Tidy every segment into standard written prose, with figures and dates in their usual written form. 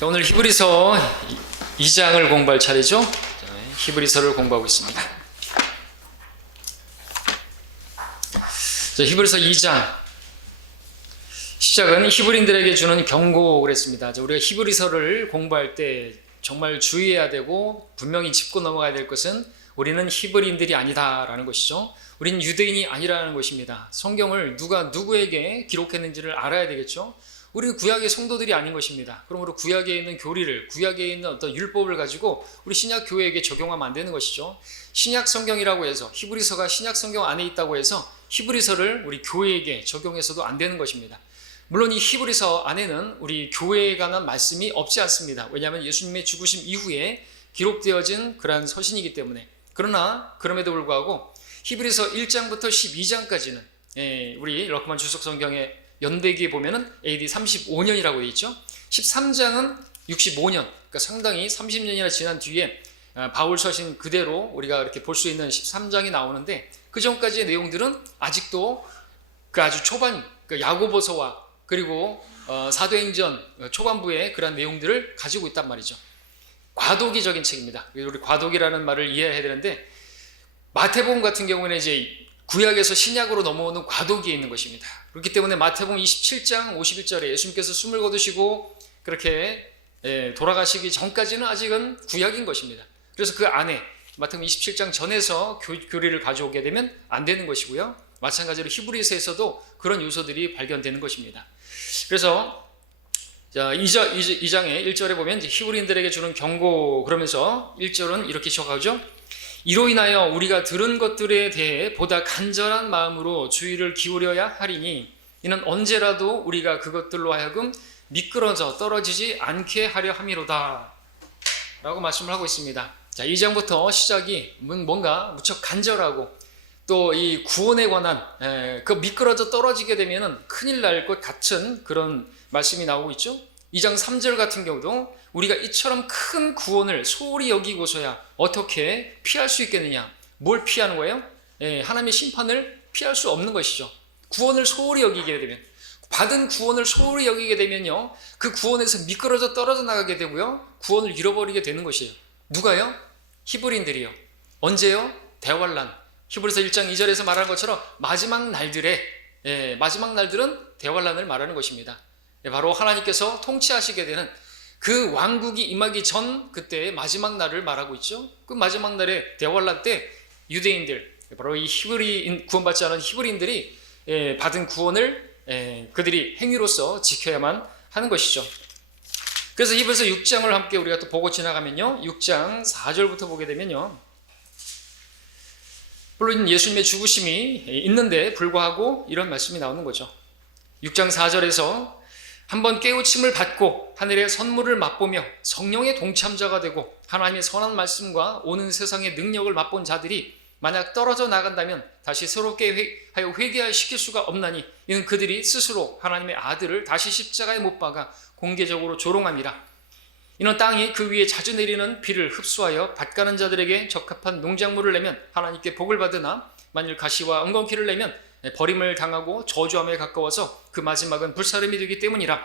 자, 오늘 히브리서 2장을 공부할 차례죠. 히브리서를 공부하고 있습니다. 자, 히브리서 2장 시작은 히브리인들에게 주는 경고 그랬습니다. 자, 우리가 히브리서를 공부할 때 정말 주의해야 되고 분명히 짚고 넘어가야 될 것은 우리는 히브리인들이 아니다라는 것이죠. 우리는 유대인이 아니라는 것입니다. 성경을 누가 누구에게 기록했는지를 알아야 되겠죠. 우리는 구약의 성도들이 아닌 것입니다. 그러므로 구약에 있는 교리를, 구약에 있는 어떤 율법을 가지고 우리 신약 교회에게 적용하면 안 되는 것이죠. 신약 성경이라고 해서, 히브리서가 신약 성경 안에 있다고 해서 히브리서를 우리 교회에게 적용해서도 안 되는 것입니다. 물론 이 히브리서 안에는 우리 교회에 관한 말씀이 없지 않습니다. 왜냐하면 예수님의 죽으심 이후에 기록되어진 그러한 서신이기 때문에. 그러나 그럼에도 불구하고 히브리서 1장부터 12장까지는 우리 러크만 주석 성경의 연대기에 보면은 AD 35년이라고 되어 있죠. 13장은 65년, 그러니까 상당히 30년이나 지난 뒤에 바울 서신 그대로 우리가 이렇게 볼 수 있는 13장이 나오는데, 그 전까지의 내용들은 아직도 그 아주 초반, 그 야고보서와 그리고 사도행전 초반부의 그런 내용들을 가지고 있단 말이죠. 과도기적인 책입니다. 우리 과도기라는 말을 이해해야 되는데, 마태복음 같은 경우에는 이제 구약에서 신약으로 넘어오는 과도기에 있는 것입니다. 그렇기 때문에 마태복음 27장 51절에 예수님께서 숨을 거두시고 그렇게 돌아가시기 전까지는 아직은 구약인 것입니다. 그래서 그 안에 마태복음 27장 전에서 교리를 가져오게 되면 안 되는 것이고요. 마찬가지로 히브리서에서도 그런 요소들이 발견되는 것입니다. 그래서 2장의 1절에 보면 히브리인들에게 주는 경고, 그러면서 1절은 이렇게 시작하죠. 이로 인하여 우리가 들은 것들에 대해 보다 간절한 마음으로 주의를 기울여야 하리니 이는 언제라도 우리가 그것들로 하여금 미끄러져 떨어지지 않게 하려 함이로다 라고 말씀을 하고 있습니다. 자, 2장부터 시작이 뭔가 무척 간절하고 또 이 구원에 관한 그 미끄러져 떨어지게 되면 큰일 날 것 같은 그런 말씀이 나오고 있죠. 2장 3절 같은 경우도 우리가 이처럼 큰 구원을 소홀히 여기고서야 어떻게 피할 수 있겠느냐. 뭘 피하는 거예요? 하나님의 심판을 피할 수 없는 것이죠. 구원을 소홀히 여기게 되면, 받은 구원을 소홀히 여기게 되면요, 그 구원에서 미끄러져 떨어져 나가게 되고요, 구원을 잃어버리게 되는 것이에요. 누가요? 히브리인들이요. 언제요? 대환란. 히브리서 1장 2절에서 말하는 것처럼 마지막 날들에 마지막 날들은 대환란을 말하는 것입니다. 바로 하나님께서 통치하시게 되는 그 왕국이 임하기 전 그때의 마지막 날을 말하고 있죠. 그 마지막 날의 대환란 때 유대인들, 바로 이 히브리인, 구원받지 않은 히브리인들이 받은 구원을 그들이 행위로서 지켜야만 하는 것이죠. 그래서 히브리서 6장을 함께 우리가 또 보고 지나가면요, 6장 4절부터 보게 되면요, 물론 예수님의 죽으심이 있는데 불구하고 이런 말씀이 나오는 거죠. 6장 4절에서 한번 깨우침을 받고 하늘의 선물을 맛보며 성령의 동참자가 되고 하나님의 선한 말씀과 오는 세상의 능력을 맛본 자들이 만약 떨어져 나간다면 다시 새롭게 하여 회개시킬 수가 없나니 이는 그들이 스스로 하나님의 아들을 다시 십자가에 못 박아 공개적으로 조롱함이라. 이는 땅이 그 위에 자주 내리는 비를 흡수하여 밭가는 자들에게 적합한 농작물을 내면 하나님께 복을 받으나 만일 가시와 엉겅퀴를 내면 버림을 당하고 저주함에 가까워서 그 마지막은 불사름이 되기 때문이라.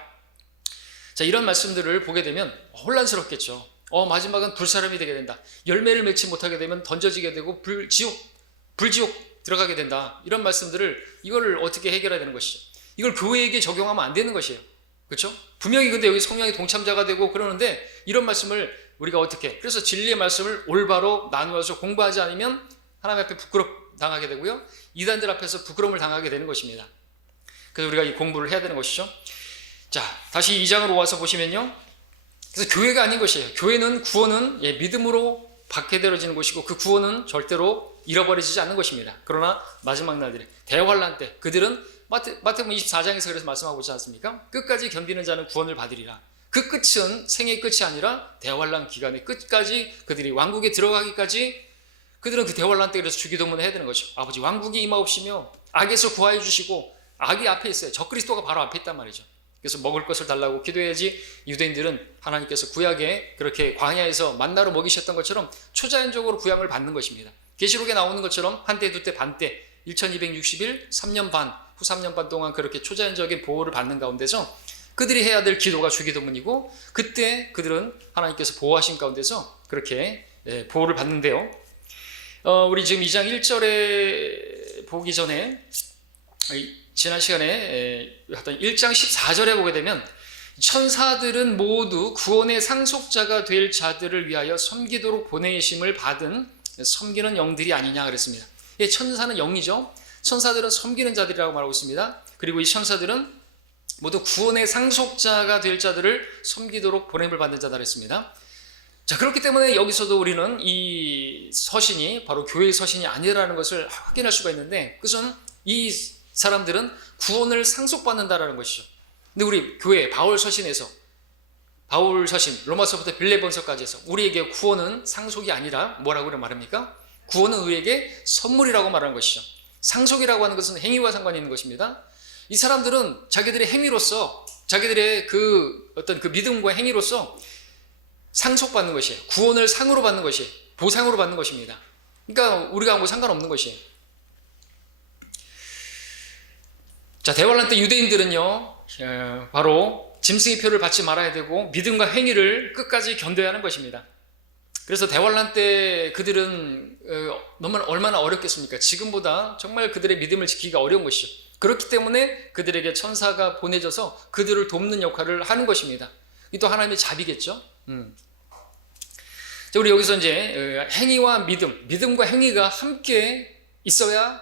자, 이런 말씀들을 보게 되면 혼란스럽겠죠. 마지막은 불사름이 되게 된다. 열매를 맺지 못하게 되면 던져지게 되고 불지옥 들어가게 된다. 이런 말씀들을, 이걸 어떻게 해결해야 되는 것이죠. 이걸 교회에게 적용하면 안 되는 것이에요. 그렇죠? 분명히 근데 여기 성령의 동참자가 되고 그러는데 이런 말씀을 우리가 어떻게, 그래서 진리의 말씀을 올바로 나누어서 공부하지 않으면 하나님 앞에 부끄럽 당하게 되고요, 이단들 앞에서 부끄러움을 당하게 되는 것입니다. 그래서 우리가 이 공부를 해야 되는 것이죠. 자, 다시 2장으로 와서 보시면요, 그래서 교회가 아닌 것이에요. 교회는, 구원은 믿음으로 받게 되어지는 것이고 그 구원은 절대로 잃어버리지 않는 것입니다. 그러나 마지막 날들에 대환란 때 그들은 마태복음 24장에서 그래서 말씀하고 있지 않습니까? 끝까지 견디는 자는 구원을 받으리라. 그 끝은 생의 끝이 아니라 대환란 기간의 끝까지 그들이 왕국에 들어가기까지 그들은 그 대환란 때 그래서 주기도문을 해야 되는 거죠. 아버지, 왕국이 임하옵시며 악에서 구하여 주시고, 악이 앞에 있어요. 적그리스도가 바로 앞에 있단 말이죠. 그래서 먹을 것을 달라고 기도해야지. 유대인들은 하나님께서 구약에 그렇게 광야에서 만나로 먹이셨던 것처럼 초자연적으로 구약을 받는 것입니다. 계시록에 나오는 것처럼 한때, 두때, 반때, 1260일, 3년 반, 후 3년 반 동안 그렇게 초자연적인 보호를 받는 가운데서 그들이 해야 될 기도가 주기도문이고 그때 그들은 하나님께서 보호하신 가운데서 그렇게 보호를 받는데요. 우리 지금 2장 1절에 보기 전에 지난 시간에 하던 1장 14절에 보게 되면 천사들은 모두 구원의 상속자가 될 자들을 위하여 섬기도록 보내심을 받은 섬기는 영들이 아니냐 그랬습니다. 천사는 영이죠. 천사들은 섬기는 자들이라고 말하고 있습니다. 그리고 이 천사들은 모두 구원의 상속자가 될 자들을 섬기도록 보냄을 받는 자다 그랬습니다. 자, 그렇기 때문에 여기서도 우리는 이 서신이 바로 교회의 서신이 아니라는 것을 확인할 수가 있는데, 그것은 이 사람들은 구원을 상속받는다라는 것이죠. 근데 우리 교회 바울 서신에서, 바울 서신 로마서부터 빌레본서까지 해서 우리에게 구원은 상속이 아니라 뭐라고 말합니까? 구원은 우리에게 선물이라고 말하는 것이죠. 상속이라고 하는 것은 행위와 상관이 있는 것입니다. 이 사람들은 자기들의 행위로서, 자기들의 그 어떤 그 믿음과 행위로서 상속받는 것이에요. 구원을 상으로 받는 것이, 보상으로 받는 것입니다. 그러니까 우리가 아무 상관없는 것이에요. 자, 대환란 때 유대인들은요, 바로 짐승의 표를 받지 말아야 되고 믿음과 행위를 끝까지 견뎌야 하는 것입니다. 그래서 대환란 때 그들은 얼마나 어렵겠습니까? 지금보다 정말 그들의 믿음을 지키기가 어려운 것이죠. 그렇기 때문에 그들에게 천사가 보내져서 그들을 돕는 역할을 하는 것입니다. 이 또 하나님의 자비겠죠. 자, 우리 여기서 이제 행위와 믿음과 행위가 함께 있어야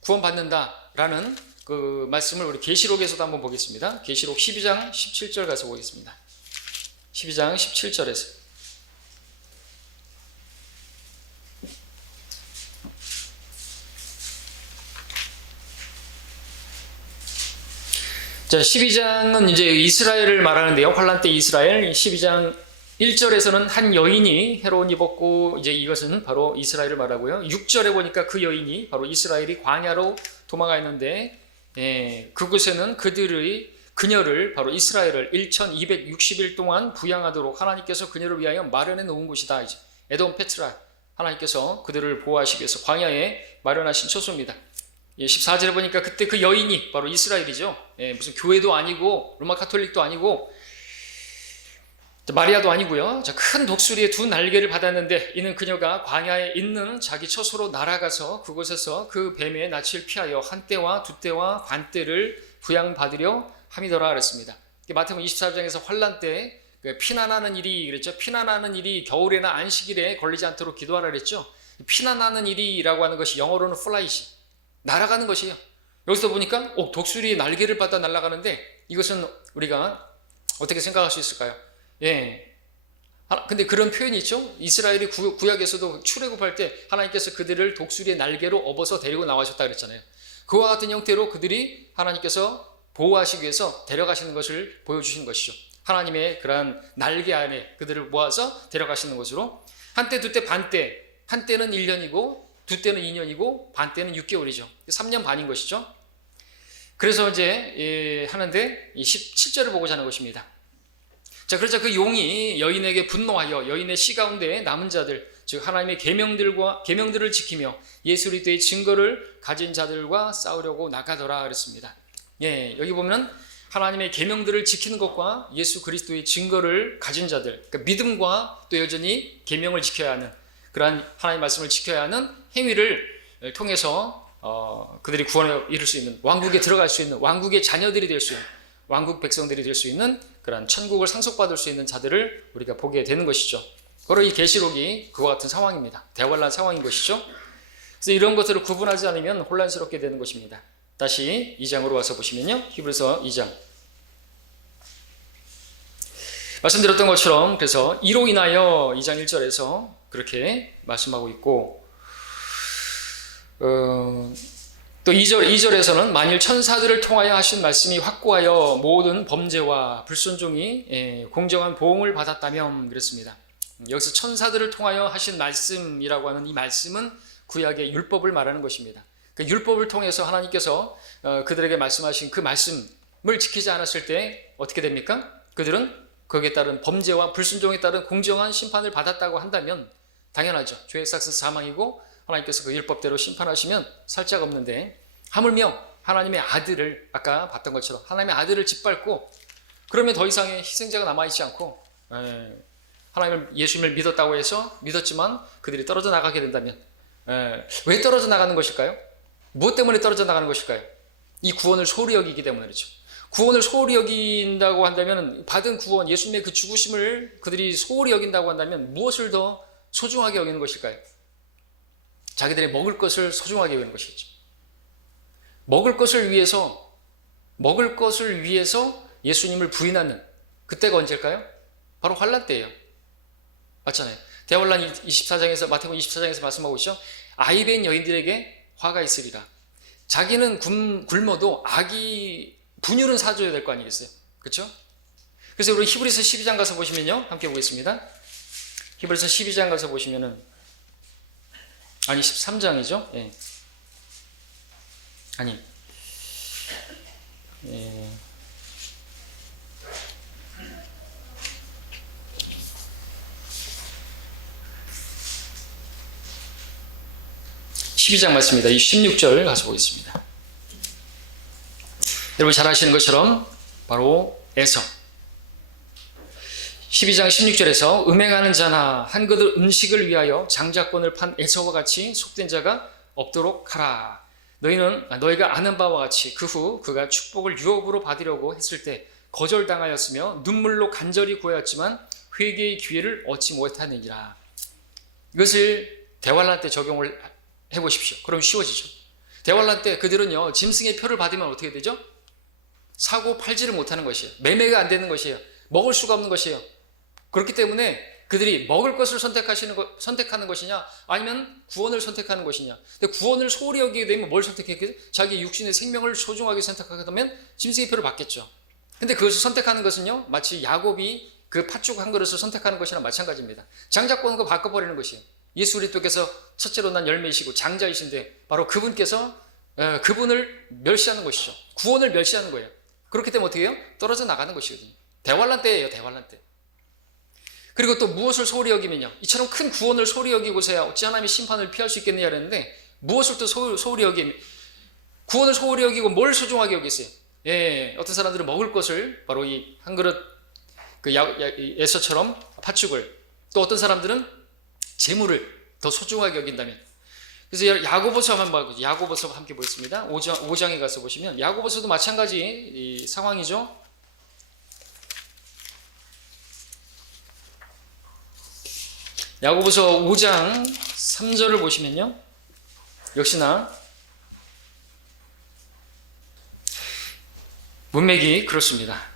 구원받는다라는 그 말씀을 우리 계시록에서도 한번 보겠습니다. 계시록 12장 17절 가서 보겠습니다. 12장 17절에서 자, 12장은 이제 이스라엘을 말하는데요. 환란 때 이스라엘. 12장 1절에서는 한 여인이 헤롯 입었고, 이제 이것은 바로 이스라엘을 말하고요. 6절에 보니까 그 여인이 바로 이스라엘이 광야로 도망가 있는데, 그곳에는 그녀를 바로 이스라엘을 1260일 동안 부양하도록 하나님께서 그녀를 위하여 마련해 놓은 곳이다. 이제 에돔 페트라, 하나님께서 그들을 보호하시기 위해서 광야에 마련하신 처소입니다. 14절에 보니까 그때 그 여인이 바로 이스라엘이죠. 무슨 교회도 아니고 로마 카톨릭도 아니고 마리아도 아니고요. 큰 독수리의 두 날개를 받았는데 이는 그녀가 광야에 있는 자기 처소로 날아가서 그곳에서 그 뱀의 낯을 피하여 한 때와 두 때와 반 때를 부양받으려 함이더라 그랬습니다. 마태복음 24장에서 환란 때 피난하는 일이 그랬죠. 피난하는 일이 겨울에나 안식일에 걸리지 않도록 기도하라 그랬죠. 피난하는 일이라고 하는 것이 영어로는 flight이 날아가는 것이에요. 여기서 보니까 독수리의 날개를 받아 날아가는데 이것은 우리가 어떻게 생각할 수 있을까요? 근데 그런 표현이 있죠. 이스라엘이 구약에서도 출애굽할 때 하나님께서 그들을 독수리의 날개로 업어서 데리고 나가셨다 그랬잖아요. 그와 같은 형태로 그들이 하나님께서 보호하시기 위해서 데려가시는 것을 보여주신 것이죠. 하나님의 그러한 날개 안에 그들을 모아서 데려가시는 것으로 한때, 두때, 반때, 한때는 1년이고 두 때는 2년이고 반 때는 6개월이죠. 3년 반인 것이죠. 그래서 이제 하는데 17절을 보고자 하는 것입니다. 자, 그러자 그 용이 여인에게 분노하여 여인의 씨 가운데 남은 자들, 즉 하나님의 계명들을 지키며 예수 그리스도의 증거를 가진 자들과 싸우려고 나가더라 그랬습니다. 여기 보면 하나님의 계명들을 지키는 것과 예수 그리스도의 증거를 가진 자들, 그러니까 믿음과 또 여전히 계명을 지켜야 하는 그러한 하나님의 말씀을 지켜야 하는 행위를 통해서 그들이 구원에 이룰 수 있는, 왕국에 들어갈 수 있는, 왕국의 자녀들이 될 수 있는, 왕국 백성들이 될 수 있는 그러한 천국을 상속받을 수 있는 자들을 우리가 보게 되는 것이죠. 바로 이 계시록이 그와 같은 상황입니다. 대환란 상황인 것이죠. 그래서 이런 것들을 구분하지 않으면 혼란스럽게 되는 것입니다. 다시 2장으로 와서 보시면요. 히브리서 2장. 말씀드렸던 것처럼 그래서 이로 인하여 2장 1절에서 그렇게 말씀하고 있고, 또 2절에서는 만일 천사들을 통하여 하신 말씀이 확고하여 모든 범죄와 불순종이 공정한 보응을 받았다면 그랬습니다. 여기서 천사들을 통하여 하신 말씀이라고 하는 이 말씀은 구약의 율법을 말하는 것입니다. 그 율법을 통해서 하나님께서 그들에게 말씀하신 그 말씀을 지키지 않았을 때 어떻게 됩니까? 그들은 거기에 따른 범죄와 불순종에 따른 공정한 심판을 받았다고 한다면 당연하죠. 죄의 삭은 사망이고 하나님께서 그 율법대로 심판하시면 살짝 없는데, 하물며 하나님의 아들을, 아까 봤던 것처럼 하나님의 아들을 짓밟고 그러면 더 이상의 희생자가 남아있지 않고 하나님을 예수님을 믿었다고 해서 믿었지만 그들이 떨어져 나가게 된다면 왜 떨어져 나가는 것일까요? 무엇 때문에 떨어져 나가는 것일까요? 이 구원을 소홀히 여기기 때문이죠. 구원을 소홀히 여긴다고 한다면 받은 구원, 예수님의 그 죽으심을 그들이 소홀히 여긴다고 한다면 무엇을 더 소중하게 여기는 것일까요? 자기들의 먹을 것을 소중하게 여기는 것이겠죠. 먹을 것을 위해서 예수님을 부인하는 그때가 언제일까요? 바로 환난 때예요. 맞잖아요. 대환란 24장에서 마태복음 24장에서 말씀하고 있죠. 아이벤 여인들에게 화가 있으리라. 자기는 굶어도 아기 분유는 사줘야 될 거 아니겠어요? 그렇죠? 그래서 우리 히브리서 12장 가서 보시면요, 함께 보겠습니다. 히브리서 12장 가서 보시면은 13장이죠. 예. 12장 말씀입니다. 16절 가서 보겠습니다. 여러분 잘 아시는 것처럼 바로 에서 12장 16절에서 음행하는 자나 한 그릇 음식을 위하여 장자권을 판 에서와 같이 속된 자가 없도록 하라. 너희가 아는 바와 같이 그 후 그가 축복을 유업으로 받으려고 했을 때 거절당하였으며 눈물로 간절히 구하였지만 회개의 기회를 얻지 못하느니라. 이것을 대환란 때 적용을 해보십시오. 그럼 쉬워지죠. 대환란 때 그들은요, 짐승의 표를 받으면 어떻게 되죠? 사고 팔지를 못하는 것이에요. 매매가 안 되는 것이에요. 먹을 수가 없는 것이에요. 그렇기 때문에 그들이 먹을 것을 선택하는 것이냐, 아니면 구원을 선택하는 것이냐. 근데 구원을 소홀히 여기게 되면 뭘 선택했겠어요? 자기 육신의 생명을 소중하게 선택하게 되면 짐승의 표를 받겠죠. 근데 그것을 선택하는 것은요, 마치 야곱이 그 팥죽 한 그릇을 선택하는 것이나 마찬가지입니다. 장자권과 바꿔버리는 것이에요. 예수 그리스도께서 첫째로 난 열매이시고 장자이신데 바로 그분께서 그분을 멸시하는 것이죠. 구원을 멸시하는 거예요. 그렇기 때문에 어떻게 해요? 떨어져 나가는 것이거든요. 대환란 때예요. 대환란 때. 그리고 또 무엇을 소홀히 여기면요, 이처럼 큰 구원을 소홀히 여기고서야 어찌 하나님의 심판을 피할 수 있겠느냐 그랬는데, 무엇을 또 소홀히 여기면, 구원을 소홀히 여기고 뭘 소중하게 여기겠어요? 어떤 사람들은 먹을 것을, 바로 이 한 그릇 그 에서처럼 팥죽을, 또 어떤 사람들은 재물을 더 소중하게 여긴다면, 그래서 야고보서 함께 보겠습니다. 5장에 가서 보시면 야고보서도 마찬가지 이 상황이죠. 야고보서 5장 3절을 보시면요, 역시나 문맥이 그렇습니다.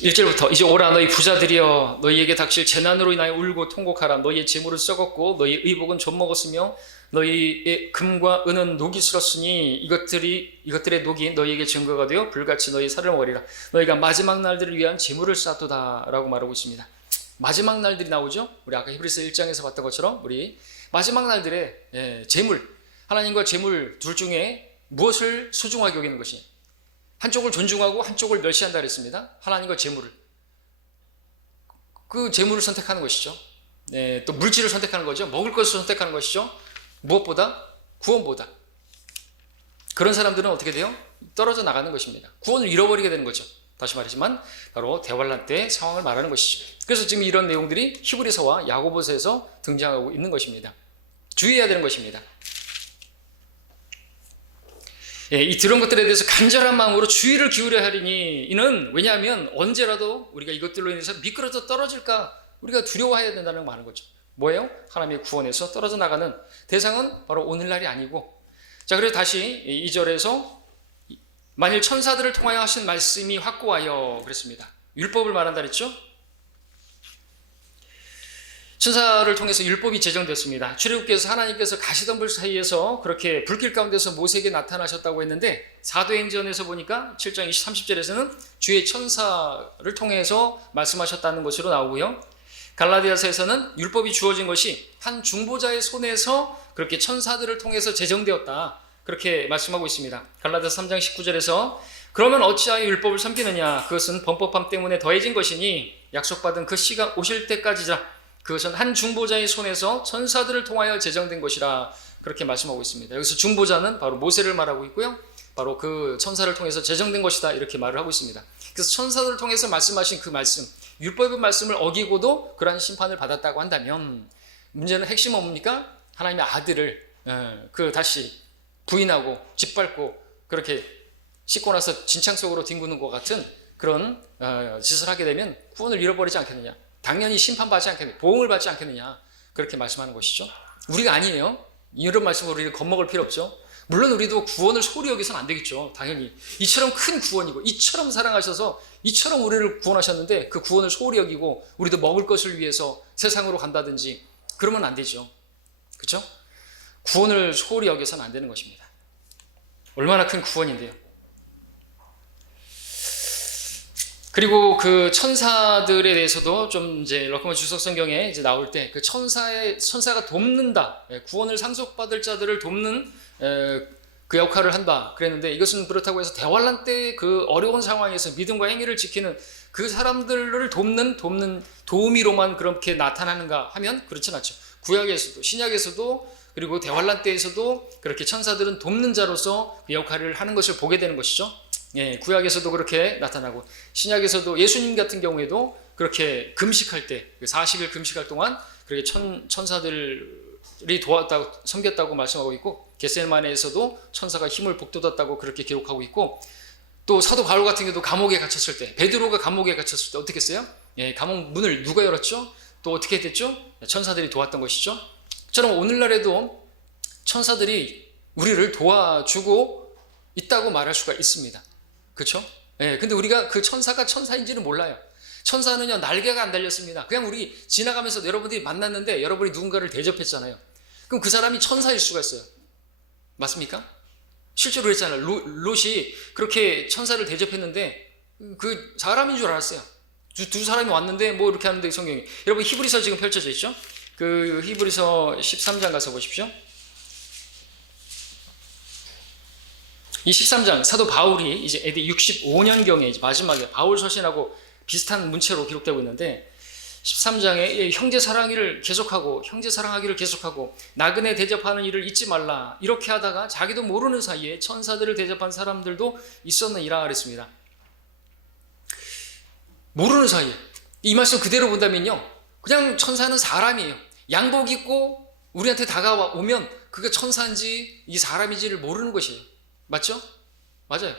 1절부터 이제 오라 너희 부자들이여 너희에게 닥칠 재난으로 인하여 울고 통곡하라. 너희의 재물은 썩었고 너희의 의복은 좀먹었으며 너희의 금과 은은 녹이 슬었으니 이것들의 녹이 너희에게 증거가 되어 불같이 너희 살을 먹으리라. 너희가 마지막 날들을 위한 재물을 쌓도다 라고 말하고 있습니다. 마지막 날들이 나오죠. 우리 아까 히브리서 1장에서 봤던 것처럼 우리 마지막 날들의 재물, 하나님과 재물 둘 중에 무엇을 소중하게 여기는 것이, 한쪽을 존중하고 한쪽을 멸시한다 그랬습니다. 하나님과 재물을, 그 재물을 선택하는 것이죠. 또 물질을 선택하는 거죠. 먹을 것을 선택하는 것이죠. 무엇보다? 구원보다. 그런 사람들은 어떻게 돼요? 떨어져 나가는 것입니다. 구원을 잃어버리게 되는 거죠. 다시 말하지만 바로 대환란 때의 상황을 말하는 것이죠. 그래서 지금 이런 내용들이 히브리서와 야고보서에서 등장하고 있는 것입니다. 주의해야 되는 것입니다. 이 들은 것들에 대해서 간절한 마음으로 주의를 기울여야 하리니, 이는 왜냐하면 언제라도 우리가 이것들로 인해서 미끄러져 떨어질까 우리가 두려워해야 된다는 말하는 거죠. 뭐예요? 하나님의 구원에서 떨어져 나가는 대상은 바로 오늘날이 아니고, 자, 그래서 다시 2절에서 만일 천사들을 통하여 하신 말씀이 확고하여 그랬습니다. 율법을 말한다 그랬죠? 천사를 통해서 율법이 제정됐습니다. 출애굽기에서 하나님께서 가시덤불 사이에서 그렇게 불길 가운데서 모세에게 나타나셨다고 했는데, 사도행전에서 보니까 7장 30절에서는 주의 천사를 통해서 말씀하셨다는 것으로 나오고요. 갈라디아서에서는 율법이 주어진 것이 한 중보자의 손에서 그렇게 천사들을 통해서 제정되었다, 그렇게 말씀하고 있습니다. 갈라디아서 3장 19절에서 그러면 어찌하여 율법을 섬기느냐, 그것은 범법함 때문에 더해진 것이니 약속받은 그 시가 오실 때까지라. 그것은 한 중보자의 손에서 천사들을 통하여 제정된 것이라, 그렇게 말씀하고 있습니다. 여기서 중보자는 바로 모세를 말하고 있고요. 바로 그 천사를 통해서 제정된 것이다 이렇게 말을 하고 있습니다. 그래서 천사들을 통해서 말씀하신 그 말씀, 율법의 말씀을 어기고도 그러한 심판을 받았다고 한다면 문제는 핵심은 뭡니까? 하나님의 아들을 다시 부인하고 짓밟고 그렇게 씻고 나서 진창 속으로 뒹구는 것 같은 그런 짓을 하게 되면 구원을 잃어버리지 않겠느냐, 당연히 심판받지 않겠느냐, 보응을 받지 않겠느냐, 그렇게 말씀하는 것이죠. 우리가 아니에요. 이런 말씀으로 우리를 겁먹을 필요 없죠. 물론 우리도 구원을 소홀히 여기서는 안 되겠죠. 당연히 이처럼 큰 구원이고 이처럼 사랑하셔서 이처럼 우리를 구원하셨는데 그 구원을 소홀히 여기고 우리도 먹을 것을 위해서 세상으로 간다든지 그러면 안 되죠. 그렇죠? 구원을 소홀히 여겨서는 안 되는 것입니다. 얼마나 큰 구원인데요. 그리고 그 천사들에 대해서도 좀 이제 러커먼 주석 성경에 이제 나올 때 그 천사가 돕는다, 구원을 상속받을 자들을 돕는 그 역할을 한다 그랬는데, 이것은 그렇다고 해서 대환란 때 그 어려운 상황에서 믿음과 행위를 지키는 그 사람들을 돕는 도우미로만 그렇게 나타나는가 하면 그렇진 않죠. 구약에서도 신약에서도 그리고 대환란 때에서도 그렇게 천사들은 돕는 자로서 그 역할을 하는 것을 보게 되는 것이죠. 예, 구약에서도 그렇게 나타나고 신약에서도 예수님 같은 경우에도 그렇게 금식할 때 40일 금식할 동안 그렇게 천사들이 도왔다고 섬겼다고 말씀하고 있고, 겟세마네에서도 천사가 힘을 북돋았다고 그렇게 기록하고 있고, 또 사도 바울 같은 경우도 감옥에 갇혔을 때, 베드로가 감옥에 갇혔을 때 어떻게 했어요? 예, 감옥 문을 누가 열었죠? 또 어떻게 됐죠? 천사들이 도왔던 것이죠. 저는 오늘날에도 천사들이 우리를 도와주고 있다고 말할 수가 있습니다. 그렇죠? 예, 근데 우리가 그 천사가 천사인지는 몰라요. 천사는요, 날개가 안 달렸습니다. 그냥 우리 지나가면서 여러분들이 만났는데 여러분이 누군가를 대접했잖아요. 그럼 그 사람이 천사일 수가 있어요. 맞습니까? 실제로 그랬잖아요. 롯이 그렇게 천사를 대접했는데 그 사람인 줄 알았어요. 두 사람이 왔는데 뭐 이렇게 하는데 성경이, 여러분 히브리서 지금 펼쳐져 있죠? 그 히브리서 13장 가서 보십시오. 이 13장 사도 바울이 이제 AD 65년경에 이제 마지막에 바울 서신하고 비슷한 문체로 기록되고 있는데, 13장에 형제 사랑하기를 계속하고 나그네 대접하는 일을 잊지 말라, 이렇게 하다가 자기도 모르는 사이에 천사들을 대접한 사람들도 있었느니라 그랬습니다. 모르는 사이에, 이 말씀 그대로 본다면요, 그냥 천사는 사람이에요. 양복 입고 우리한테 다가오면 그게 천사인지 이 사람인지를 모르는 것이에요. 맞죠? 맞아요.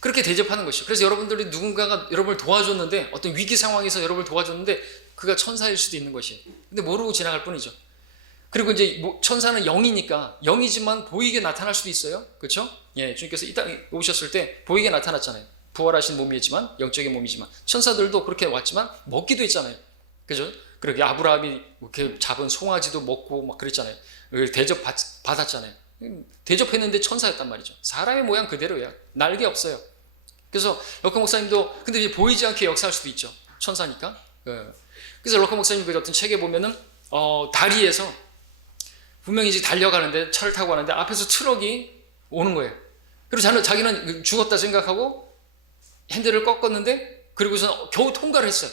그렇게 대접하는 것이죠. 그래서 여러분들이 누군가가 여러분을 도와줬는데, 어떤 위기 상황에서 여러분을 도와줬는데 그가 천사일 수도 있는 것이에요. 근데 모르고 지나갈 뿐이죠. 그리고 이제 천사는 영이니까, 영이지만 보이게 나타날 수도 있어요. 그렇죠? 예, 주님께서 이 땅에 오셨을 때 보이게 나타났잖아요. 부활하신 몸이지만, 영적인 몸이지만, 천사들도 그렇게 왔지만 먹기도 했잖아요. 그죠? 그렇게 아브라함이 이렇게 잡은 송아지도 먹고 막 그랬잖아요. 대접 받았잖아요. 대접했는데 천사였단 말이죠. 사람의 모양 그대로예요. 날개 없어요. 그래서 러커 목사님도 근데 이제 보이지 않게 역사할 수도 있죠. 천사니까. 그래서 러커 목사님 그 어떤 책에 보면은 다리에서 분명히 이제 달려가는데, 차를 타고 가는데 앞에서 트럭이 오는 거예요. 그리고 자기는 죽었다 생각하고 핸들을 꺾었는데, 그리고서 겨우 통과를 했어요.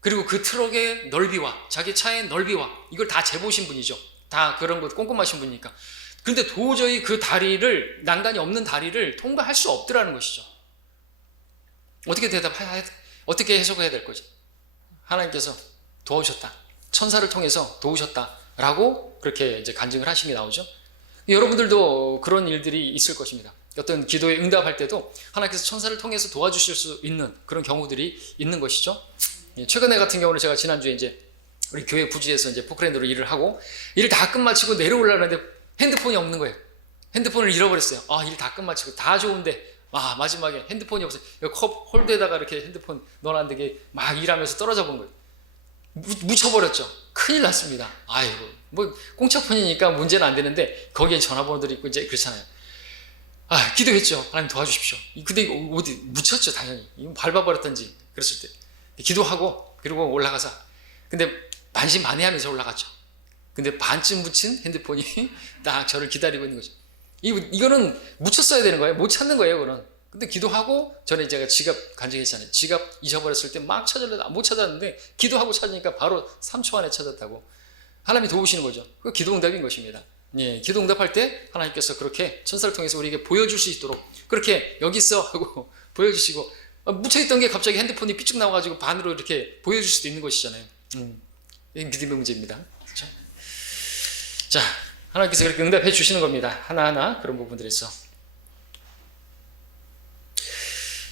그리고 그 트럭의 넓이와 자기 차의 넓이와 이걸 다 재보신 분이죠. 다 그런 것 꼼꼼하신 분이니까. 근데 도저히 그 다리를, 난간이 없는 다리를 통과할 수 없더라는 것이죠. 어떻게 해석해야 될 거지? 하나님께서 도와주셨다, 천사를 통해서 도우셨다라고 그렇게 이제 간증을 하신 게 나오죠. 여러분들도 그런 일들이 있을 것입니다. 어떤 기도에 응답할 때도 하나님께서 천사를 통해서 도와주실 수 있는 그런 경우들이 있는 것이죠. 최근에 같은 경우는 제가 지난주에 이제 우리 교회 부지에서 이제 포크랜드로 일을 하고, 일을 다 끝마치고 내려오려는데 핸드폰이 없는 거예요. 핸드폰을 잃어버렸어요. 일 다 끝마치고 다 좋은데 마지막에 핸드폰이 없어요. 컵 홀더에다가 이렇게 핸드폰 넣어놨는데 막 일하면서 떨어져 본 거예요. 묻혀버렸죠. 큰일 났습니다. 아이고, 뭐 공짜폰이니까 문제는 안 되는데 거기에 전화번호들이 있고 이제 그렇잖아요. 기도했죠. 하나님 도와주십시오. 근데 이거 어디 묻혔죠, 당연히. 이거 밟아버렸던지 그랬을 때 기도하고 그리고 올라가서, 근데 반신반의하면서 올라갔죠. 근데 반쯤 묻힌 핸드폰이 딱 저를 기다리고 있는 거죠. 이거는 묻혔어야 되는 거예요. 못 찾는 거예요, 그거는. 근데 기도하고, 전에 제가 지갑 간증했잖아요. 지갑 잊어버렸을 때 막 찾으려다 못 찾았는데 기도하고 찾으니까 바로 3초 안에 찾았다고. 하나님이 도우시는 거죠. 그 기도 응답인 것입니다. 예, 기도 응답할 때 하나님께서 그렇게 천사를 통해서 우리에게 보여줄 수 있도록 그렇게 여기 있어 하고 보여주시고, 묻혀있던 게 갑자기 핸드폰이 삐쭉 나와가지고 반으로 이렇게 보여줄 수도 있는 것이잖아요. 이게 믿음의 문제입니다. 그렇죠? 자, 하나님께서 그렇게 응답해 주시는 겁니다. 하나하나 그런 부분들에서.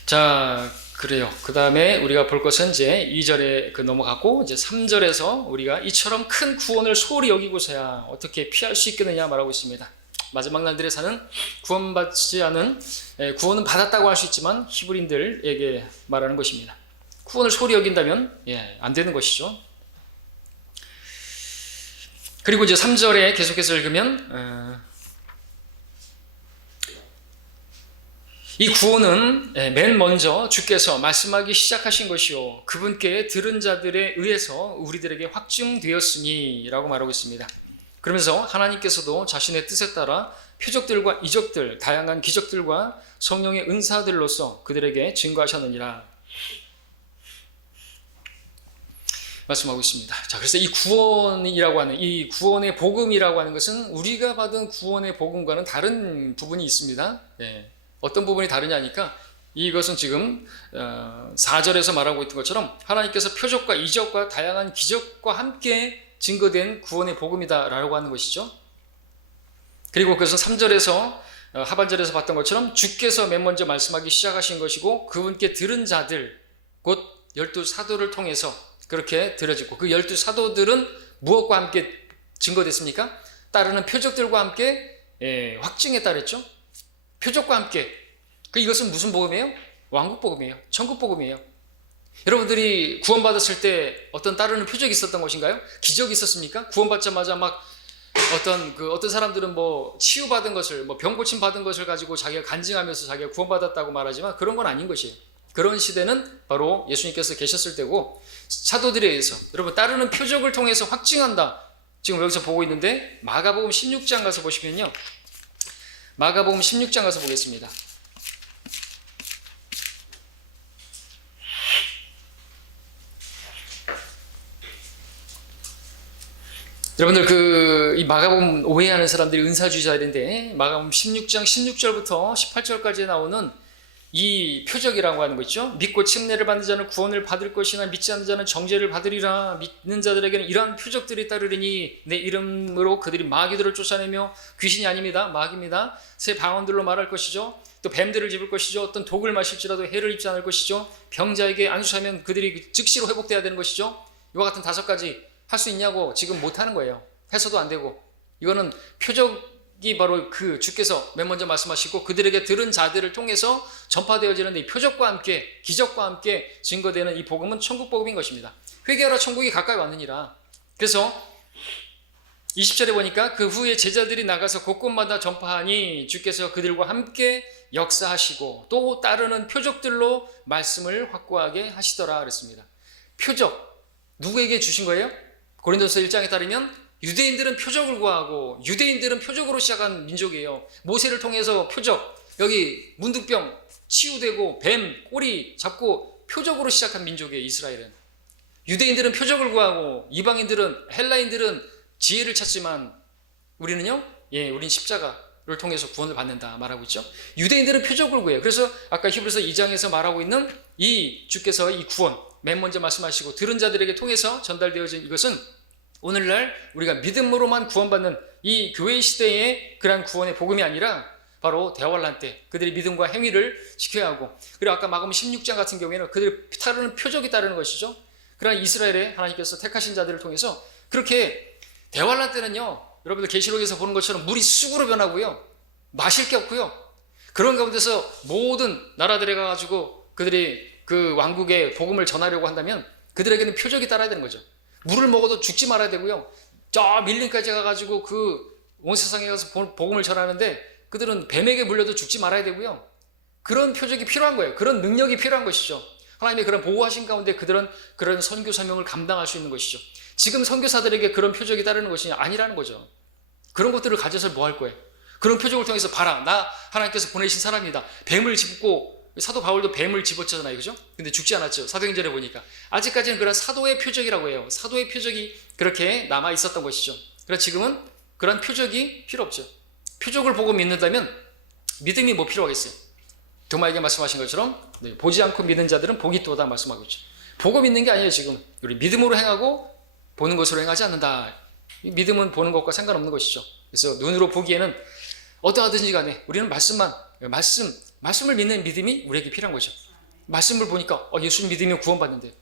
자, 그래요. 그 다음에 우리가 볼 것은 이제 2절에 넘어가고 이제 3절에서 우리가 이처럼 큰 구원을 소홀히 여기고서야 어떻게 피할 수 있겠느냐 말하고 있습니다. 마지막 날들에 사는 구원받지 않은, 구원은 받았다고 할 수 있지만 히브리인들에게 말하는 것입니다. 구원을 소홀히 여긴다면 안 되는 것이죠. 그리고 이제 3절에 계속해서 읽으면 이 구원은 맨 먼저 주께서 말씀하기 시작하신 것이요 그분께 들은 자들에 의해서 우리들에게 확증되었으니 라고 말하고 있습니다. 그러면서 하나님께서도 자신의 뜻에 따라 표적들과 이적들, 다양한 기적들과 성령의 은사들로서 그들에게 증거하셨느니라 말씀하고 있습니다. 자, 그래서 이 구원이라고 하는, 이 구원의 복음이라고 하는 것은 우리가 받은 구원의 복음과는 다른 부분이 있습니다. 어떤 부분이 다르냐니까 이것은 지금 4절에서 말하고 있던 것처럼 하나님께서 표적과 이적과 다양한 기적과 함께 증거된 구원의 복음이다라고 하는 것이죠. 그리고 그것은 3절에서 하반절에서 봤던 것처럼 주께서 맨 먼저 말씀하기 시작하신 것이고 그분께 들은 자들 곧 12사도를 통해서 그렇게 들어지고 그 12사도들은 무엇과 함께 증거됐습니까? 따르는 표적들과 함께 확증에 따랐죠. 표적과 함께. 이것은 무슨 복음이에요? 왕국 복음이에요. 천국 복음이에요. 여러분들이 구원받았을 때 어떤 따르는 표적이 있었던 것인가요? 기적이 있었습니까? 구원받자마자 막 어떤 사람들은 뭐 치유받은 것을, 뭐 병 고침 받은 것을 가지고 자기가 간증하면서 자기가 구원받았다고 말하지만 그런 건 아닌 것이에요. 그런 시대는 바로 예수님께서 계셨을 때고 사도들에 의해서 여러분 따르는 표적을 통해서 확증한다. 지금 여기서 보고 있는데 마가복음 16장 가서 보시면요. 마가복음 16장 가서 보겠습니다. 여러분들 이 마가복음 오해하는 사람들이 은사주의자들인데 마가복음 16장 16절부터 18절까지 나오는 이 표적이라고 하는 거 있죠. 믿고 침례를 받는 자는 구원을 받을 것이나 믿지 않는 자는 정죄를 받으리라. 믿는 자들에게는 이러한 표적들이 따르리니 내 이름으로 그들이 마귀들을 쫓아내며 귀신이 아닙니다. 마귀입니다. 새 방언들로 말할 것이죠. 또 뱀들을 집을 것이죠. 어떤 독을 마실지라도 해를 입지 않을 것이죠. 병자에게 안수하면 그들이 즉시로 회복돼야 되는 것이죠. 이와 같은 5가지 할 수 있냐고 지금 못하는 거예요. 해서도 안 되고. 이거는 표적이 바로 그 주께서 맨 먼저 말씀하시고 그들에게 들은 자들을 통해서 전파되어지는 이 표적과 함께 기적과 함께 증거되는 이 복음은 천국 복음인 것입니다. 회개하라 천국이 가까이 왔느니라. 그래서 20절에 보니까 그 후에 제자들이 나가서 곳곳마다 전파하니 주께서 그들과 함께 역사하시고 또 따르는 표적들로 말씀을 확고하게 하시더라 그랬습니다. 표적 누구에게 주신 거예요? 고린도서 1장에 따르면 유대인들은 표적을 구하고 유대인들은 표적으로 시작한 민족이에요. 모세를 통해서 표적, 여기 문둥병 치유되고 뱀 꼬리 잡고 표적으로 시작한 민족이에요. 이스라엘은. 유대인들은 표적을 구하고 이방인들은 헬라인들은 지혜를 찾지만 우리는요, 우린 십자가를 통해서 구원을 받는다 말하고 있죠. 유대인들은 표적을 구해요. 그래서 아까 히브리서 2장에서 말하고 있는 이 주께서 이 구원 맨 먼저 말씀하시고 들은 자들에게 통해서 전달되어진 이것은 오늘날 우리가 믿음으로만 구원받는 이 교회 시대의 그러한 구원의 복음이 아니라 바로 대환란 때 그들의 믿음과 행위를 지켜야 하고, 그리고 아까 마가복음 16장 같은 경우에는 그들의 따르는 표적이 따르는 것이죠. 그러나 이스라엘에 하나님께서 택하신 자들을 통해서 그렇게 대환란 때는요, 여러분들 계시록에서 보는 것처럼 물이 쑥으로 변하고요, 마실 게 없고요, 그런 가운데서 모든 나라들에 가가지고 그들이 그 왕국의 복음을 전하려고 한다면 그들에게는 표적이 따라야 되는 거죠. 물을 먹어도 죽지 말아야 되고요, 저 밀림까지 가가지고 그 온 세상에 가서 복음을 전하는데 그들은 뱀에게 물려도 죽지 말아야 되고요, 그런 표적이 필요한 거예요. 그런 능력이 필요한 것이죠. 하나님의 그런 보호하신 가운데 그들은 그런 선교 사명을 감당할 수 있는 것이죠. 지금 선교사들에게 그런 표적이 따르는 것이 아니라는 거죠. 그런 것들을 가져서 뭐 할 거예요? 그런 표적을 통해서 봐라, 나 하나님께서 보내신 사람이다. 뱀을 짚고, 사도 바울도 뱀을 집었잖아요, 그죠? 근데 죽지 않았죠. 사도행전에 보니까 아직까지는 그런 사도의 표적이라고 해요. 사도의 표적이 그렇게 남아 있었던 것이죠. 그러나 지금은 그런 표적이 필요 없죠. 표적을 보고 믿는다면 믿음이 뭐 필요하겠어요? 도마에게 말씀하신 것처럼 보지 않고 믿는 자들은 복이 또다 말씀하고 있죠. 보고 믿는 게 아니에요. 지금 우리 믿음으로 행하고 보는 것으로 행하지 않는다. 믿음은 보는 것과 상관없는 것이죠. 그래서 눈으로 보기에는 어떠하든지 간에 우리는 말씀을 믿는 믿음이 우리에게 필요한 거죠. 말씀을 보니까 예수님 믿으면 구원받는데요.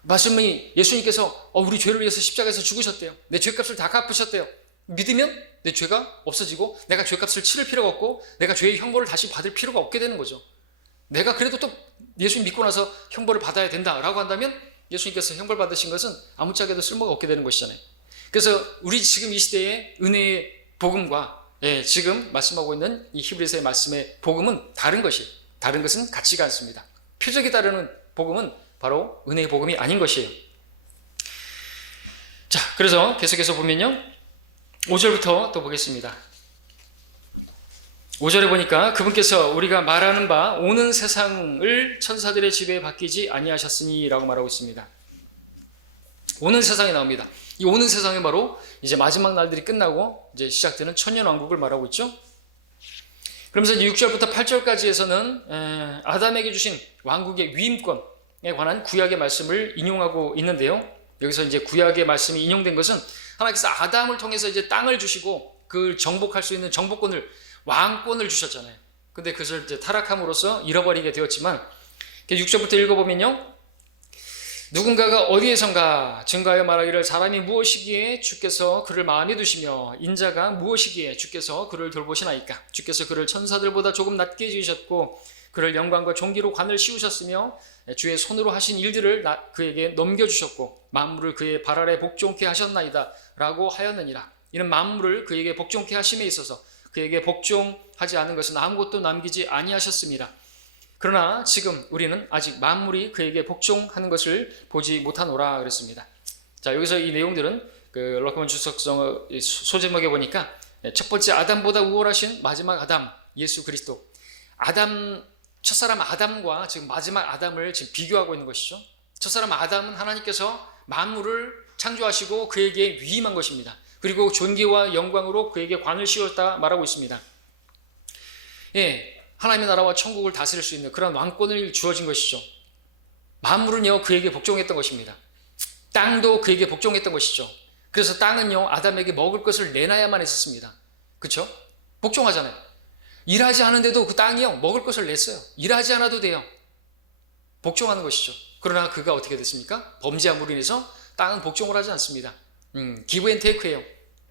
말씀이 예수님께서 우리 죄를 위해서 십자가에서 죽으셨대요. 내 죄값을 다 갚으셨대요. 믿으면 내 죄가 없어지고 내가 죄값을 치를 필요가 없고 내가 죄의 형벌을 다시 받을 필요가 없게 되는 거죠. 내가 그래도 또 예수님 믿고 나서 형벌을 받아야 된다라고 한다면 예수님께서 형벌 받으신 것은 아무짝에도 쓸모가 없게 되는 것이잖아요. 그래서 우리 지금 이 시대의 은혜의 복음과 지금 말씀하고 있는 이 히브리서의 말씀의 복음은 다른 것이에요. 다른 것은 같지가 않습니다. 표적이 따르는 복음은 바로 은혜의 복음이 아닌 것이에요. 자, 그래서 계속해서 보면요, 5절부터 또 보겠습니다. 5절에 보니까 그분께서 우리가 말하는 바 오는 세상을 천사들의 지배에 맡기지 아니하셨으니 라고 말하고 있습니다. 오는 세상이 나옵니다. 이 오는 세상이 바로 이제 마지막 날들이 끝나고 이제 시작되는 천년왕국을 말하고 있죠. 그러면서 이제 6절부터 8절까지에서는 아담에게 주신 왕국의 위임권에 관한 구약의 말씀을 인용하고 있는데요. 여기서 이제 구약의 말씀이 인용된 것은 하나님께서 아담을 통해서 이제 땅을 주시고 그걸 정복할 수 있는 정복권을, 왕권을 주셨잖아요. 근데 그것을 이제 타락함으로써 잃어버리게 되었지만 6절부터 읽어보면요, 누군가가 어디에선가 증거하여 말하기를 사람이 무엇이기에 주께서 그를 마음에 두시며 인자가 무엇이기에 주께서 그를 돌보시나이까. 주께서 그를 천사들보다 조금 낮게 지으셨고 그를 영광과 존귀로 관을 씌우셨으며 주의 손으로 하신 일들을 그에게 넘겨주셨고 만물을 그의 발 아래 복종케 하셨나이다 라고 하였느니라. 이는 만물을 그에게 복종케 하심에 있어서 그에게 복종하지 않은 것은 아무것도 남기지 아니하셨습니다. 그러나 지금 우리는 아직 만물이 그에게 복종하는 것을 보지 못하노라 그랬습니다. 자, 여기서 이 내용들은 그 럭커먼 주석성 소제목에 보니까 첫 번째 아담보다 우월하신 마지막 아담 예수 그리스도, 첫사람 아담과 지금 마지막 아담을 지금 비교하고 있는 것이죠. 첫사람 아담은 하나님께서 만물을 창조하시고 그에게 위임한 것입니다. 그리고 존귀와 영광으로 그에게 관을 씌웠다 말하고 있습니다. 하나님의 나라와 천국을 다스릴 수 있는 그런 왕권을 주어진 것이죠. 만물은요 그에게 복종했던 것입니다. 땅도 그에게 복종했던 것이죠. 그래서 땅은요 아담에게 먹을 것을 내놔야만 했었습니다. 그렇죠? 복종하잖아요. 일하지 않은데도 그 땅이요 먹을 것을 냈어요. 일하지 않아도 돼요. 복종하는 것이죠. 그러나 그가 어떻게 됐습니까? 범죄함으로 인해서 땅은 복종을 하지 않습니다. 기브 앤 테이크예요.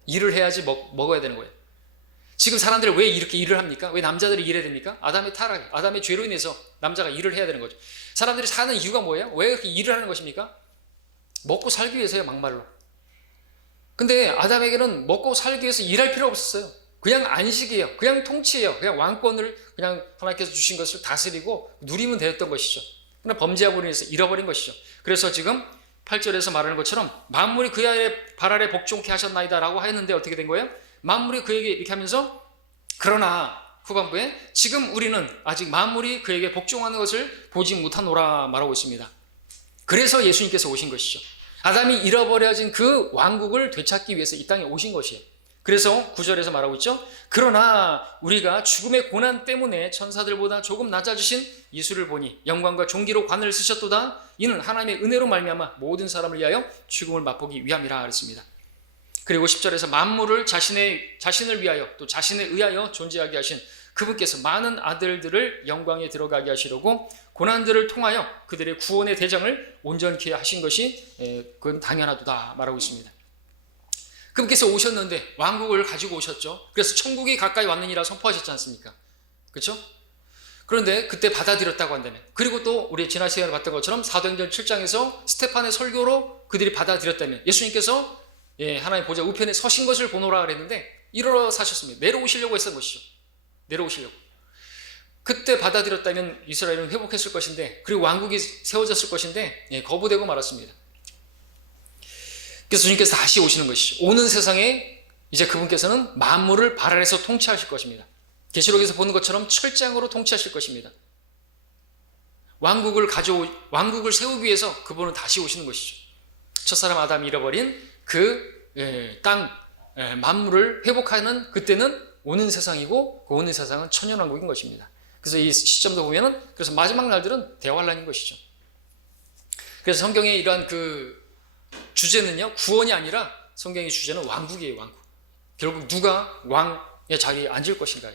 일을 해야지 먹어야 되는 거예요. 지금 사람들이 왜 이렇게 일을 합니까? 왜 남자들이 일해야 됩니까? 아담의 타락, 아담의 죄로 인해서 남자가 일을 해야 되는 거죠. 사람들이 사는 이유가 뭐예요? 왜 그렇게 일을 하는 것입니까? 먹고 살기 위해서요, 막말로. 근데 아담에게는 먹고 살기 위해서 일할 필요 없었어요. 그냥 안식이에요. 그냥 통치예요. 그냥 왕권을 그냥 하나님께서 주신 것을 다스리고 누리면 되었던 것이죠. 그러나 범죄하고 인해서 잃어버린 것이죠. 그래서 지금 8절에서 말하는 것처럼 만물이 그의 발 아래 복종케 하셨나이다 라고 하였는데 어떻게 된 거예요? 만물이 그에게 이렇게 하면서 그러나 후반부에 지금 우리는 아직 만물이 그에게 복종하는 것을 보지 못하노라 말하고 있습니다. 그래서 예수님께서 오신 것이죠. 아담이 잃어버려진 그 왕국을 되찾기 위해서 이 땅에 오신 것이에요. 그래서 9절에서 말하고 있죠. 그러나 우리가 죽음의 고난 때문에 천사들보다 조금 낮아지신 예수를 보니 영광과 존귀로 관을 쓰셨도다. 이는 하나님의 은혜로 말미암아 모든 사람을 위하여 죽음을 맛보기 위함이라 그랬습니다. 그리고 10절에서 만물을 자신을 위하여 또 자신에 의하여 존재하게 하신 그분께서 많은 아들들을 영광에 들어가게 하시려고 고난들을 통하여 그들의 구원의 대장을 온전케 하신 것이 그건 당연하도다 말하고 있습니다. 그분께서 오셨는데 왕국을 가지고 오셨죠. 그래서 천국이 가까이 왔느니라 선포하셨지 않습니까? 그렇죠? 그런데 그때 받아들였다고 한다면, 그리고 또 우리 지난 시간에 봤던 것처럼 사도행전 7장에서 스테판의 설교로 그들이 받아들였다면 예수님께서 하나님 보좌 우편에 서신 것을 보노라 그랬는데 일어나셨습니다. 내려오시려고 했던 것이죠. 내려오시려고. 그때 받아들였다면 이스라엘은 회복했을 것인데, 그리고 왕국이 세워졌을 것인데 거부되고 말았습니다. 그래서 주님께서 다시 오시는 것이죠. 오는 세상에 이제 그분께서는 만물을 발 아래에서 통치하실 것입니다. 계시록에서 보는 것처럼 철장으로 통치하실 것입니다. 왕국을 세우기 위해서 그분은 다시 오시는 것이죠. 첫사람 아담이 잃어버린 그 땅, 만물을 회복하는 그때는 오는 세상이고 그 오는 세상은 천년왕국인 것입니다. 그래서 이 시점도 보면은 그래서 마지막 날들은 대환란인 것이죠. 그래서 성경의 이러한 그 주제는요, 구원이 아니라 성경의 주제는 왕국이에요. 왕국. 결국 누가 왕의 자리에 앉을 것인가,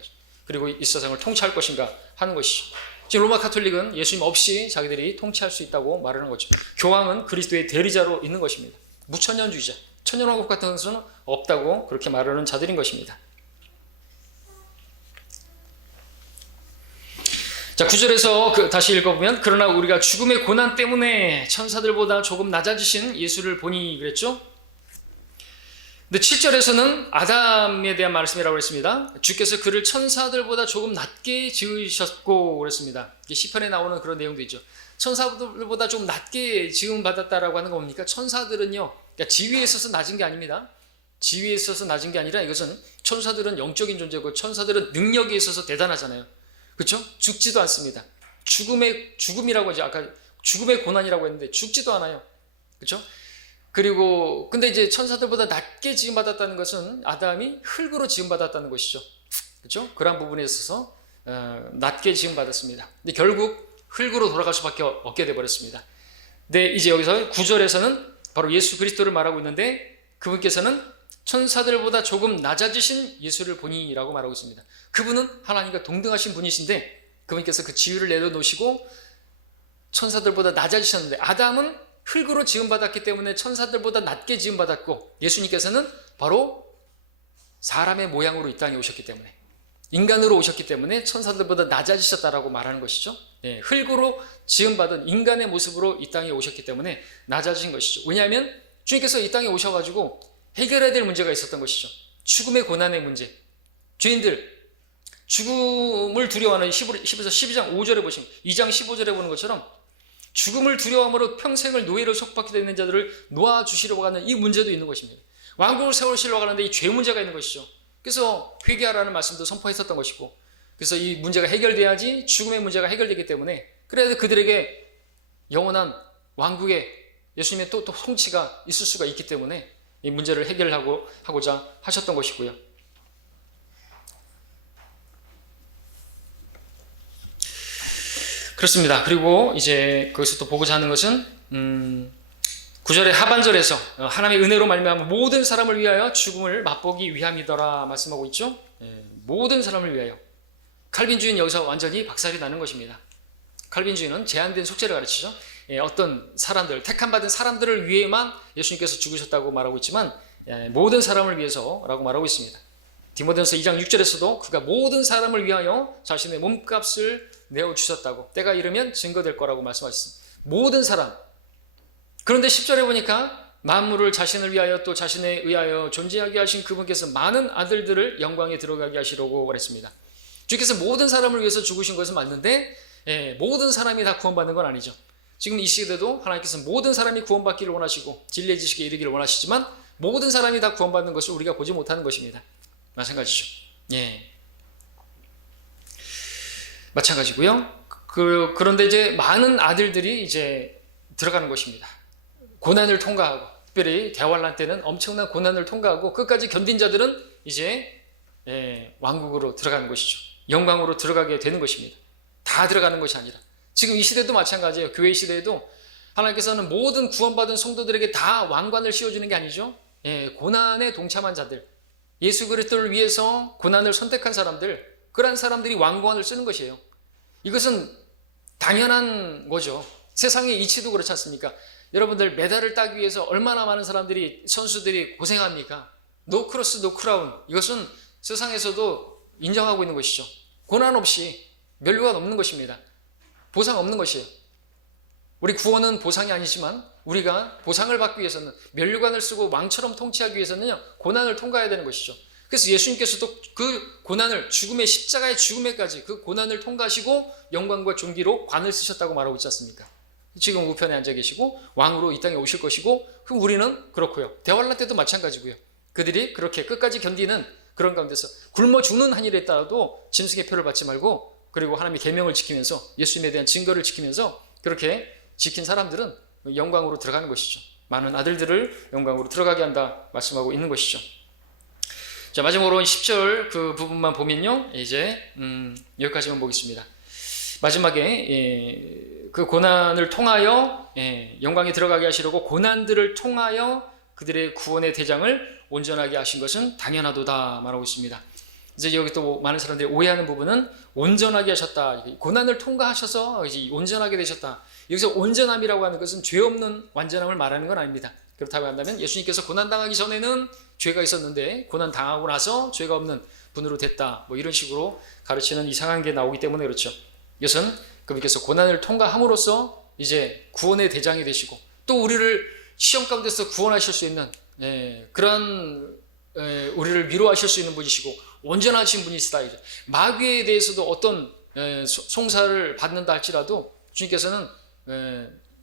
그리고 이 세상을 통치할 것인가 하는 것이죠. 지금 로마 카톨릭은 예수님 없이 자기들이 통치할 수 있다고 말하는 거죠. 교황은 그리스도의 대리자로 있는 것입니다. 무천년주의자, 천년왕국 같은 것은 없다고 그렇게 말하는 자들인 것입니다. 자, 9절에서 다시 읽어보면, 그러나 우리가 죽음의 고난 때문에 천사들보다 조금 낮아지신 예수를 보니 그랬죠. 근데 7절에서는 아담에 대한 말씀이라고 했습니다. 주께서 그를 천사들보다 조금 낮게 지으셨고 그랬습니다. 시편에 나오는 그런 내용도 있죠. 천사들보다 좀 낮게 지음 받았다라고 하는 거 뭡니까? 천사들은요, 그러니까 지위에 있어서 낮은 게 아닙니다. 지위에 있어서 낮은 게 아니라 이것은 천사들은 영적인 존재고 천사들은 능력에 있어서 대단하잖아요. 그렇죠? 죽지도 않습니다. 죽음이라고 하죠. 아까 죽음의 고난이라고 했는데 죽지도 않아요. 그렇죠? 그리고 근데 이제 천사들보다 낮게 지음받았다는 것은 아담이 흙으로 지음받았다는 것이죠. 그렇죠? 그런 부분에 있어서 낮게 지음받았습니다. 근데 결국 흙으로 돌아갈 수밖에 없게 되어버렸습니다. 근데 이제 여기서 9절에서는 바로 예수 그리스도를 말하고 있는데 그분께서는 천사들보다 조금 낮아지신 예수를 보니라고 말하고 있습니다. 그분은 하나님과 동등하신 분이신데 그분께서 그 지위를 내려놓으시고 천사들보다 낮아지셨는데, 아담은 흙으로 지음받았기 때문에 천사들보다 낮게 지음받았고, 예수님께서는 바로 사람의 모양으로 이 땅에 오셨기 때문에, 인간으로 오셨기 때문에 천사들보다 낮아지셨다라고 말하는 것이죠. 흙으로 지음받은 인간의 모습으로 이 땅에 오셨기 때문에 낮아진 것이죠. 왜냐하면 주님께서 이 땅에 오셔가지고 해결해야 될 문제가 있었던 것이죠. 죽음의 고난의 문제. 죄인들 죽음을 두려워하는 10에서 12장 5절에 보시면, 2장 15절에 보는 것처럼 죽음을 두려워함으로 평생을 노예로 속박해 있는 자들을 놓아주시려고 하는 이 문제도 있는 것입니다. 왕국을 세우시려고 하는데 이 죄 문제가 있는 것이죠. 그래서 회개하라는 말씀도 선포했었던 것이고, 그래서 이 문제가 해결돼야지 죽음의 문제가 해결되기 때문에, 그래야 그들에게 영원한 왕국의 예수님의 또 통치가 있을 수가 있기 때문에 이 문제를 해결하고자 하셨던 것이고요. 그렇습니다. 그리고 이제 거기서 또 보고자 하는 것은 9절의 하반절에서 하나님의 은혜로 말미암아 모든 사람을 위하여 죽음을 맛보기 위함이더라 말씀하고 있죠. 모든 사람을 위하여. 칼빈주의는 여기서 완전히 박살이 나는 것입니다. 칼빈주의는 제한된 속죄를 가르치죠. 어떤 사람들, 택함받은 사람들을 위해만 예수님께서 죽으셨다고 말하고 있지만 모든 사람을 위해서라고 말하고 있습니다. 디모데전서 2장 6절에서도 그가 모든 사람을 위하여 자신의 몸값을 내어주셨다고, 때가 이르면 증거될 거라고 말씀하셨습니다. 모든 사람. 그런데 10절에 보니까 만물을 자신을 위하여 또 자신에 의하여 존재하게 하신 그분께서 많은 아들들을 영광에 들어가게 하시려고 그랬습니다. 주께서 모든 사람을 위해서 죽으신 것은 맞는데 모든 사람이 다 구원받는 건 아니죠. 지금 이 시대도 하나님께서 모든 사람이 구원받기를 원하시고 진리의 지식에 이르기를 원하시지만 모든 사람이 다 구원받는 것을 우리가 보지 못하는 것입니다. 마찬가지죠. 마찬가지고요. 그런데 이제 많은 아들들이 이제 들어가는 것입니다. 고난을 통과하고, 특별히 대환란 때는 엄청난 고난을 통과하고 끝까지 견딘 자들은 이제 왕국으로 들어가는 것이죠. 영광으로 들어가게 되는 것입니다. 다 들어가는 것이 아니라 지금 이 시대도 마찬가지예요. 교회 시대에도 하나님께서는 모든 구원받은 성도들에게 다 왕관을 씌워주는 게 아니죠. 고난에 동참한 자들, 예수 그리스도를 위해서 고난을 선택한 사람들, 그러한 사람들이 왕관을 쓰는 것이에요. 이것은 당연한 거죠. 세상의 이치도 그렇지 않습니까? 여러분들 메달을 따기 위해서 얼마나 많은 사람들이, 선수들이 고생합니까? 노 크로스 노 크라운. 이것은 세상에서도 인정하고 있는 것이죠. 고난 없이 면류관 없는 것입니다. 보상 없는 것이에요. 우리 구원은 보상이 아니지만 우리가 보상을 받기 위해서는, 면류관을 쓰고 왕처럼 통치하기 위해서는요, 고난을 통과해야 되는 것이죠. 그래서 예수님께서도 그 고난을, 죽음의 십자가의 죽음에까지 그 고난을 통과하시고 영광과 존귀로 관을 쓰셨다고 말하고 있지 않습니까? 지금 우편에 앉아 계시고 왕으로 이 땅에 오실 것이고, 그럼 우리는 그렇고요. 대환란 때도 마찬가지고요. 그들이 그렇게 끝까지 견디는 그런 가운데서 굶어 죽는 한 일에 있다라도 짐승의 표를 받지 말고, 그리고 하나님의 계명을 지키면서 예수님에 대한 증거를 지키면서 그렇게 지킨 사람들은 영광으로 들어가는 것이죠. 많은 아들들을 영광으로 들어가게 한다 말씀하고 있는 것이죠. 자, 마지막으로 10절 그 부분만 보면요, 이제 여기까지만 보겠습니다. 마지막에 그 고난을 통하여 영광에 들어가게 하시려고 고난들을 통하여 그들의 구원의 대장을 온전하게 하신 것은 당연하도다 말하고 있습니다. 이제 여기 또 많은 사람들이 오해하는 부분은 온전하게 하셨다, 고난을 통과하셔서 이제 온전하게 되셨다. 여기서 온전함이라고 하는 것은 죄 없는 완전함을 말하는 건 아닙니다. 그렇다고 한다면 예수님께서 고난당하기 전에는 죄가 있었는데 고난당하고 나서 죄가 없는 분으로 됐다, 뭐 이런 식으로 가르치는 이상한 게 나오기 때문에 그렇죠. 이것은 그분께서 고난을 통과함으로써 이제 구원의 대장이 되시고 또 우리를 시험 가운데서 구원하실 수 있는 그런 우리를 위로하실 수 있는 분이시고 온전하신 분이시다. 마귀에 대해서도 어떤 송사를 받는다 할지라도 주님께서는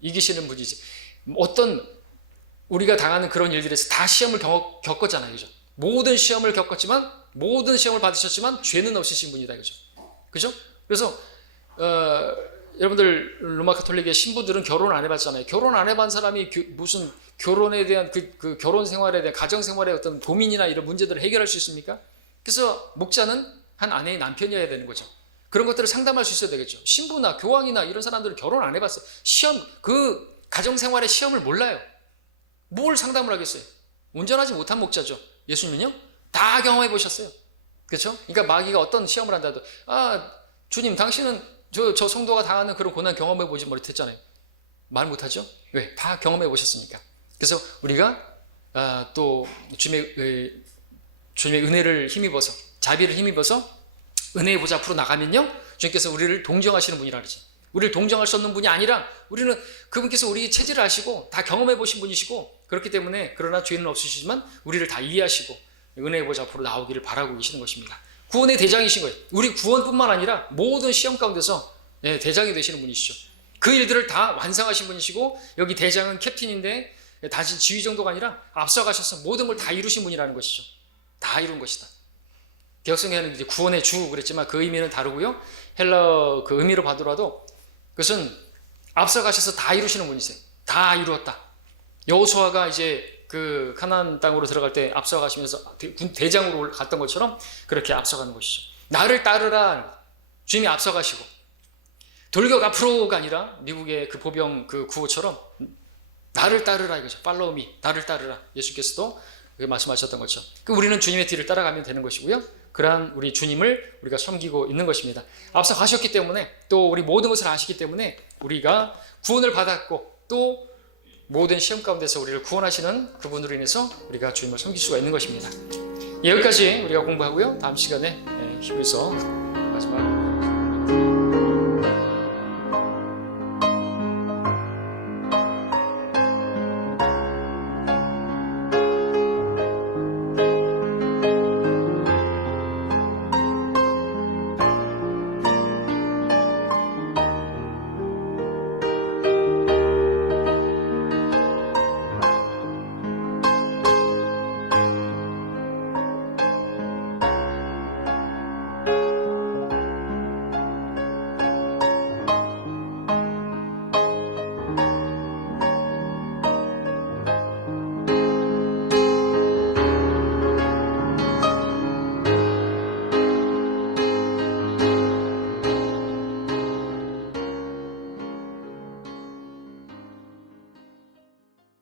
이기시는 분이지. 어떤 우리가 당하는 그런 일들에서 다 시험을 겪었잖아요, 그죠? 모든 시험을 겪었지만, 모든 시험을 받으셨지만 죄는 없으신 분이다, 그죠? 그죠? 그래서 여러분들 로마 가톨릭의 신부들은 결혼 안 해봤잖아요. 결혼 안 해본 사람이 무슨 결혼에 대한 그 결혼 생활에 대한 가정 생활의 어떤 고민이나 이런 문제들을 해결할 수 있습니까? 그래서 목자는 한 아내의 남편이어야 되는 거죠. 그런 것들을 상담할 수 있어야 되겠죠. 신부나 교황이나 이런 사람들은 결혼 안 해봤어요. 시험, 그 가정 생활의 시험을 몰라요. 뭘 상담을 하겠어요? 온전하지 못한 목자죠. 예수님은요, 다 경험해 보셨어요. 그렇죠? 그러니까 마귀가 어떤 시험을 한다도, 주님, 당신은 저 성도가 당하는 그런 고난 경험해 보지 못했잖아요. 말 못하죠? 왜? 다 경험해 보셨으니까. 그래서 우리가 또 주님의 은혜를 힘입어서, 자비를 힘입어서 은혜의 보좌 앞으로 나가면요, 주님께서 우리를 동정하시는 분이라 그러죠. 우리를 동정할 수 없는 분이 아니라 우리는 그분께서 우리의 체질을 아시고 다 경험해 보신 분이시고, 그렇기 때문에 그러나 죄는 없으시지만 우리를 다 이해하시고 은혜의 보좌 앞으로 나오기를 바라고 계시는 것입니다. 구원의 대장이신 거예요. 우리 구원뿐만 아니라 모든 시험 가운데서 대장이 되시는 분이시죠. 그 일들을 다 완성하신 분이시고, 여기 대장은 캡틴인데 단지 지휘 정도가 아니라 앞서가셔서 모든 걸 다 이루신 분이라는 것이죠. 다 이룬 것이다. 개혁성경에는 이제 구원의 주 그랬지만 그 의미는 다르고요. 헬러 그 의미로 봐더라도 그것은 앞서가셔서 다 이루시는 분이세요. 다 이루었다. 여호수아가 이제 그 가나안 땅으로 들어갈 때 앞서가시면서 대장으로 갔던 것처럼 그렇게 앞서가는 것이죠. 나를 따르라, 주님이 앞서가시고, 돌격 앞으로가 아니라 미국의 그 보병 그 구호처럼 나를 따르라 이거죠. 팔로우 미, 나를 따르라. 예수께서도 말씀하셨던 것처럼 우리는 주님의 뒤를 따라가면 되는 것이고요. 그러한 우리 주님을 우리가 섬기고 있는 것입니다. 앞서 가셨기 때문에, 또 우리 모든 것을 아시기 때문에 우리가 구원을 받았고, 또 모든 시험 가운데서 우리를 구원하시는 그분으로 인해서 우리가 주님을 섬길 수가 있는 것입니다. 여기까지 우리가 공부하고요. 다음 시간에 히브리서 마지막